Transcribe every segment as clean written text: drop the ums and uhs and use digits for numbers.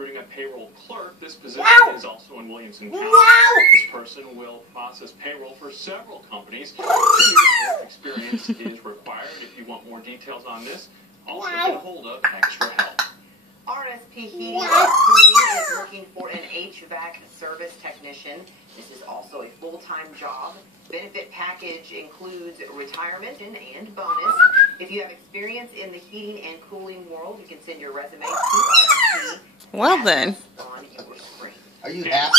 recruiting a payroll clerk. This position is also in Williamson County. This person will process payroll for several companies. 2 years of experience is required. If you want more details on this, also get a hold of Extra Help. RSP Heating and Cooling is looking for an HVAC service technician. This is also a full-time job. Benefit package includes retirement and bonus. If you have experience in the heating and cooling world, you can send your resume to RSP. Well then. On your screen. Are you happy?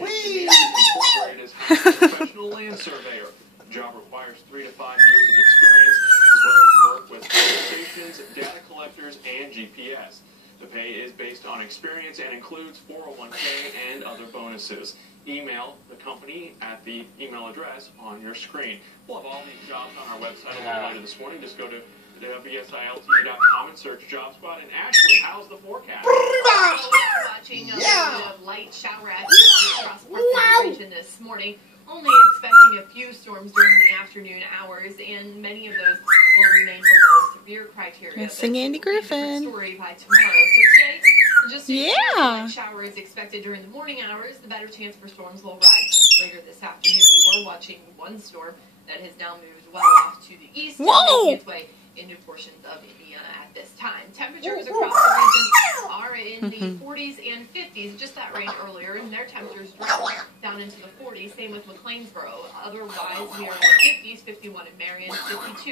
Whee! Incorporated as a professional land surveyor. The job requires 3 to 5 years of experience, as well as work with stations, data collectors, and GPS. The pay is based on experience and includes 401k and other bonuses. Email the company at the email address on your screen. We'll have all these jobs on our website a little later this morning. Just go to WSILTV.com and search Job Squad. And Ashley, how's the forecast? We're watching a little bit of light shower activity across the Parkland region this morning. Only expecting a few storms during the afternoon hours, and many of those will remain below severe criteria. Sing Andy Griffin. Story by tomorrow. So today, just yeah. showers expected during the morning hours. The better chance for storms will rise later this afternoon. We were watching one storm that has now moved well off to the east, making its way into portions of Indiana at this time. Temperatures across the region are in the 40s and 50s, just that range earlier, and their temperatures drop down into the 40s. Same with McLeansboro. Otherwise, we are in the 50s, 51 in Marion, 52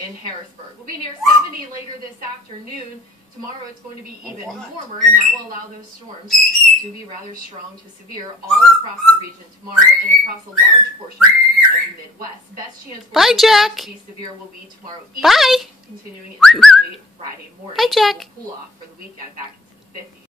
in Harrisburg. We'll be near 70 later this afternoon. Tomorrow it's going to be even warmer, and that will allow those storms to be rather strong to severe all across the region tomorrow and across a large portion of the Midwest. Best chance for Jack. to be severe will be tomorrow evening, Bye. continuing into Friday morning. Bye, Jack. We'll cool off for the weekend back into the 50s.